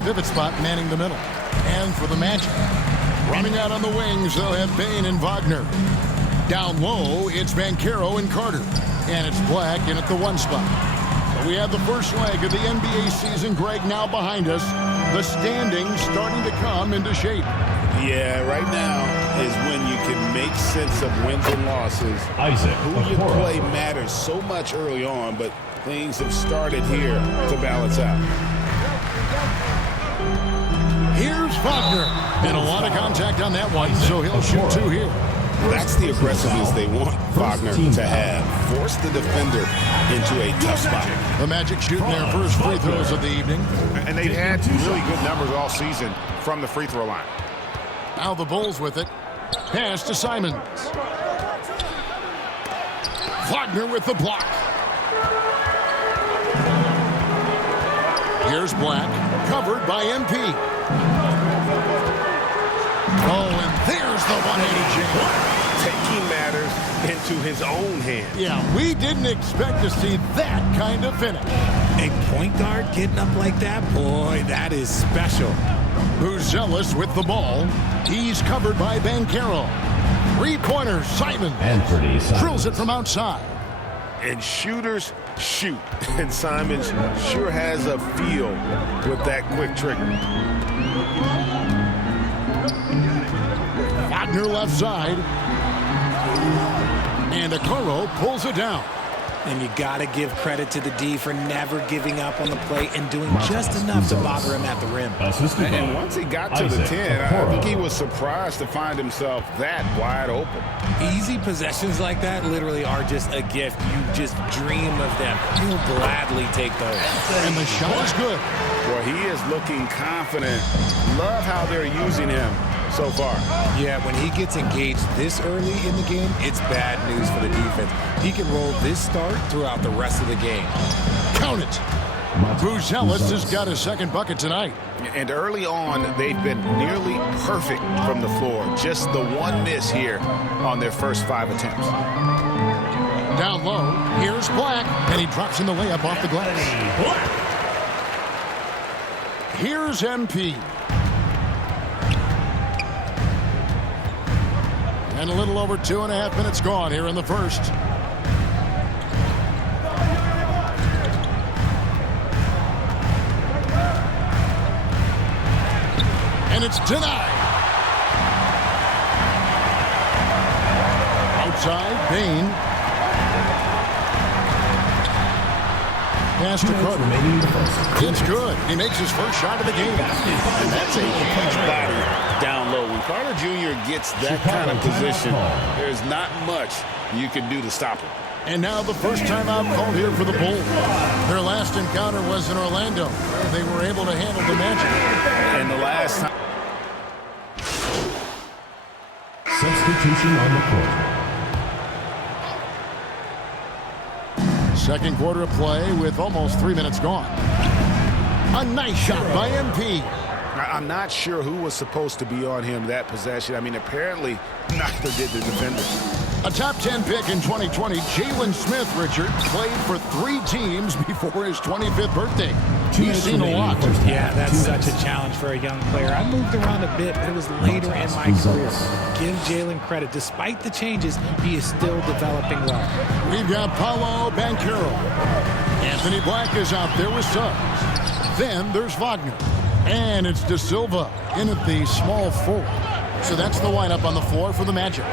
Pivot spot manning the middle. And for the Magic, running out on the wings, they'll have Bain and Wagner. Down low, it's Bancaro and Carter. And it's Black in at the 1 spot. So we have the first leg of the NBA season, Greg, now behind us. The standings starting to come into shape. Yeah, right now is when you can make sense of wins and losses. Who you play matters so much early on, but things have started here to balance out. Here's Wagner. And a lot of contact on that one, so he'll shoot 2 here. That's the aggressiveness they want Wagner to have. Force the defender into a tough spot. The Magic shooting their first free throws of the evening. And they've had really good numbers all season from the free throw line. Now the Bulls with it. Pass to Simons. Wagner with the block. Here's Black, covered by MP. Oh, and there's the 180 jam. Taking matters into his own hands. Yeah, we didn't expect to see that kind of finish. A point guard getting up like that, boy, that is special. Buzelis with the ball. He's covered by Bancaro. 3-pointer, Simons. Drills it from outside. And shooters shoot. And Simons sure has a feel with that quick trigger. Wagner left side. And Okoro pulls it down. And you got to give credit to the D for never giving up on the play and doing just enough to bother him at the rim. And once he got to the 10, I think he was surprised to find himself that wide open. Easy possessions like that literally are just a gift. You just dream of them. You'll gladly take those. And the shot is good. Boy, he is looking confident. Love how they're using him so far. Yeah, when he gets engaged this early in the game, it's bad news for the defense. He can roll this start throughout the rest of the game. Count it. Buzelis has got his second bucket tonight. And early on, they've been nearly perfect from the floor. Just the one miss here on their first 5 attempts. Down low, here's Black, and he drops in the layup off the glass. Here's MP. And a little over 2.5 minutes gone here in the first. And it's denied. Outside, Bain. Pass to Carter. It's good. He makes his first shot of the game. And that's a huge body down low. When Carter Jr. gets that kind of position, there's not much you can do to stop him. And now the first time out called here for the Bulls. Their last encounter was in Orlando. They were able to handle the Magic. And the last time. Substitution on the court. Second quarter of play with almost 3 minutes gone. A nice shot by MP. I'm not sure who was supposed to be on him that possession. I mean, apparently neither did the defender. A top 10 pick in 2020, Jalen Smith, Richard, played for 3 teams before his 25th birthday. He's seen a lot. Yeah, that's such a challenge for a young player. I moved around a bit, but it was later in my career. Give Jalen credit. Despite the changes, he is still developing well. We've got Paolo Bancaro. Anthony Black is out there with Suggs. Then there's Wagner. And it's De Silva in at the small forward. So that's the lineup on the floor for the Magic.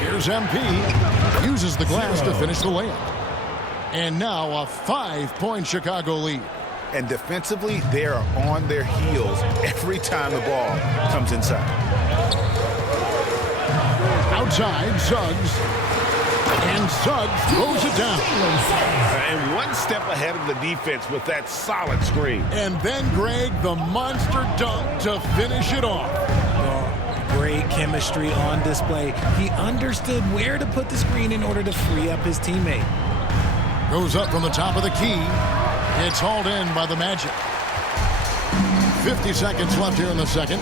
Here's MP. Uses the glass to finish the layup. And now a 5-point Chicago lead. And defensively, they are on their heels every time the ball comes inside. Outside, Suggs. And Suggs throws it down. And one step ahead of the defense with that solid screen. And then, Greg, the monster dunk to finish it off. Great chemistry on display. He understood where to put the screen in order to free up his teammate. Goes up from the top of the key. It's hauled in by the Magic. 50 seconds left here in the second.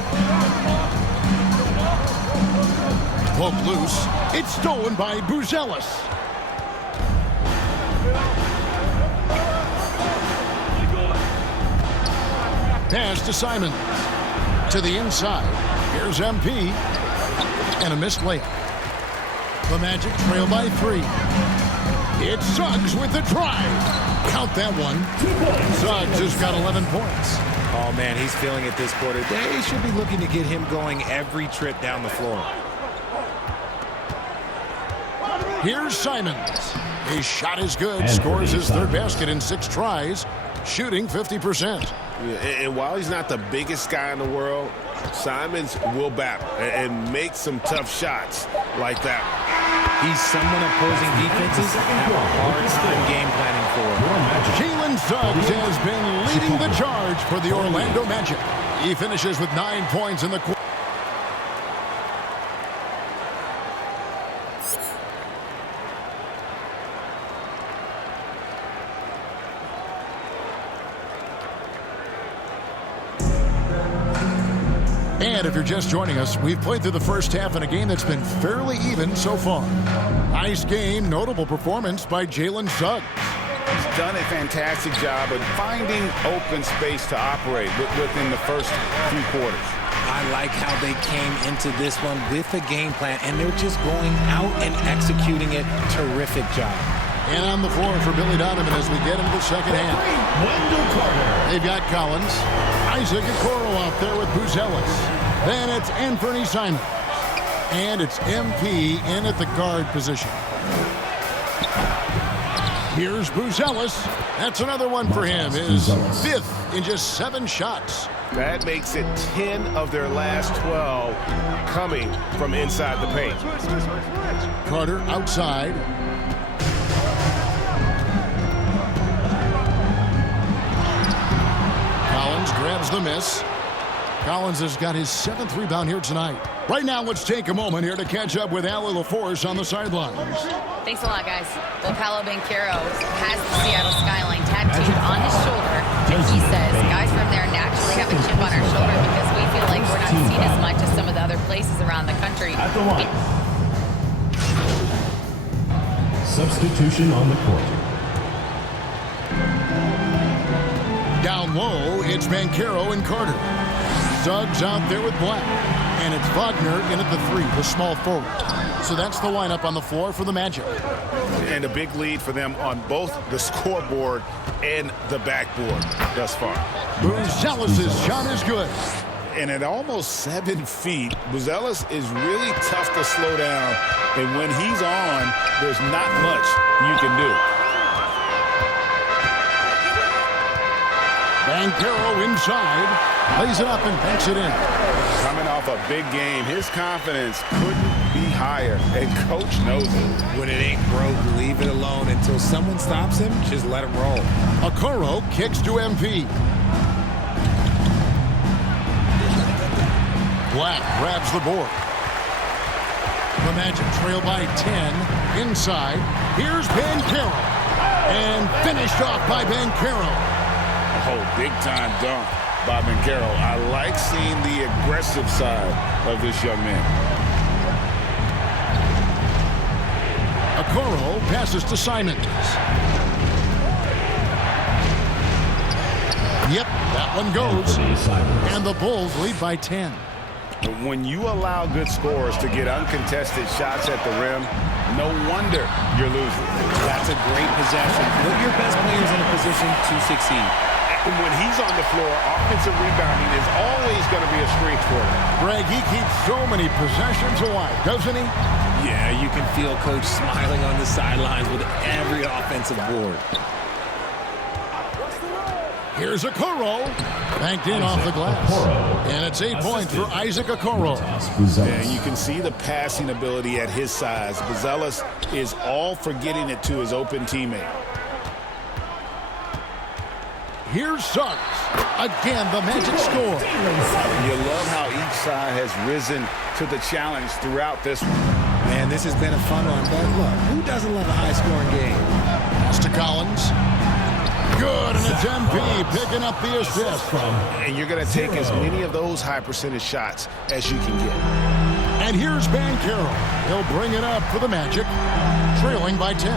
Poked loose. It's stolen by Buzelis. Pass to Simon. To the inside. Here's MP. And a missed layup. The Magic trail by 3. It's Suggs with the drive. Count that one. Suggs has got 11 points. Oh, man, he's feeling it this quarter. They should be looking to get him going every trip down the floor. Here's Simons. His shot is good. Scores his third basket in 6 tries. Shooting 50%. And while he's not the biggest guy in the world, Simons will battle and make some tough shots like that. He's someone opposing defenses have a hard time game planning for. Jalen Suggs has been leading the charge for the Orlando Magic. He finishes with 9 points in the quarter. And if you're just joining us, we've played through the first half in a game that's been fairly even so far. Nice game, notable performance by Jalen Suggs. He's done a fantastic job of finding open space to operate within the first few quarters. I like how they came into this one with a game plan, and they're just going out and executing it. Terrific job. And on the floor for Billy Donovan as we get into the second half. Wendell Carter. They've got Collins. Isaac Okoro out there with Buzelis. Then it's Anthony Simons. And it's MP in at the guard position. Here's Buzelis. That's another one for him. His 5th in just 7 shots. That makes it 10 of their last 12 coming from inside the paint. Carter outside. Collins grabs the miss. Collins has got his 7th rebound here tonight. Right now, let's take a moment here to catch up with Allie LaForce on the sidelines. Thanks a lot, guys. Well, Paolo Banchero has the Seattle skyline tattooed on his shoulder. And he says guys from there naturally have a chip on our shoulder because we feel like we're not seen as much as some of the other places around the country. At the line. Substitution on the court. Down low, it's Banchero and Carter. Suggs out there with Black. And it's Wagner in at the 3, the small forward. So that's the lineup on the floor for the Magic. And a big lead for them on both the scoreboard and the backboard thus far. Buzelis' shot is good. And at almost 7 feet, Buzelis is really tough to slow down. And when he's on, there's not much you can do. Banchero inside. Lays it up and banks it in. Coming off a big game, his confidence couldn't be higher, and coach knows it. When it ain't broke, leave it alone until someone stops him. Just let him roll. Okoro kicks to MP. Black grabs the board. The Magic trail by 10. Inside. Here's Banchero. And finished off by Banchero. Oh, big-time dunk by Banchero. I like seeing the aggressive side of this young man. Okoro passes to Simons. Yep, that one goes. And the Bulls lead by 10. When you allow good scorers to get uncontested shots at the rim, no wonder you're losing. That's a great possession. Put your best players in a position to succeed. And when he's on the floor, offensive rebounding is always going to be a strength for him. Greg, he keeps so many possessions alive, doesn't he? Yeah, you can feel Coach smiling on the sidelines with every offensive board. Here's Okoro. Banked in off the glass. And it's 8 points for Isaac Okoro. Yeah, you can see the passing ability at his size. Buzelis is all for getting it to his open teammate. Here's Suggs. Again, the Magic score. You love how each side has risen to the challenge throughout this one. Man, this has been a fun one, but look, who doesn't love a high-scoring game? Pass to Collins. Good, and it's MP picking up the assist. And you're going to take as many of those high-percentage shots as you can get. And here's Banchero. He'll bring it up for the Magic, trailing by 10.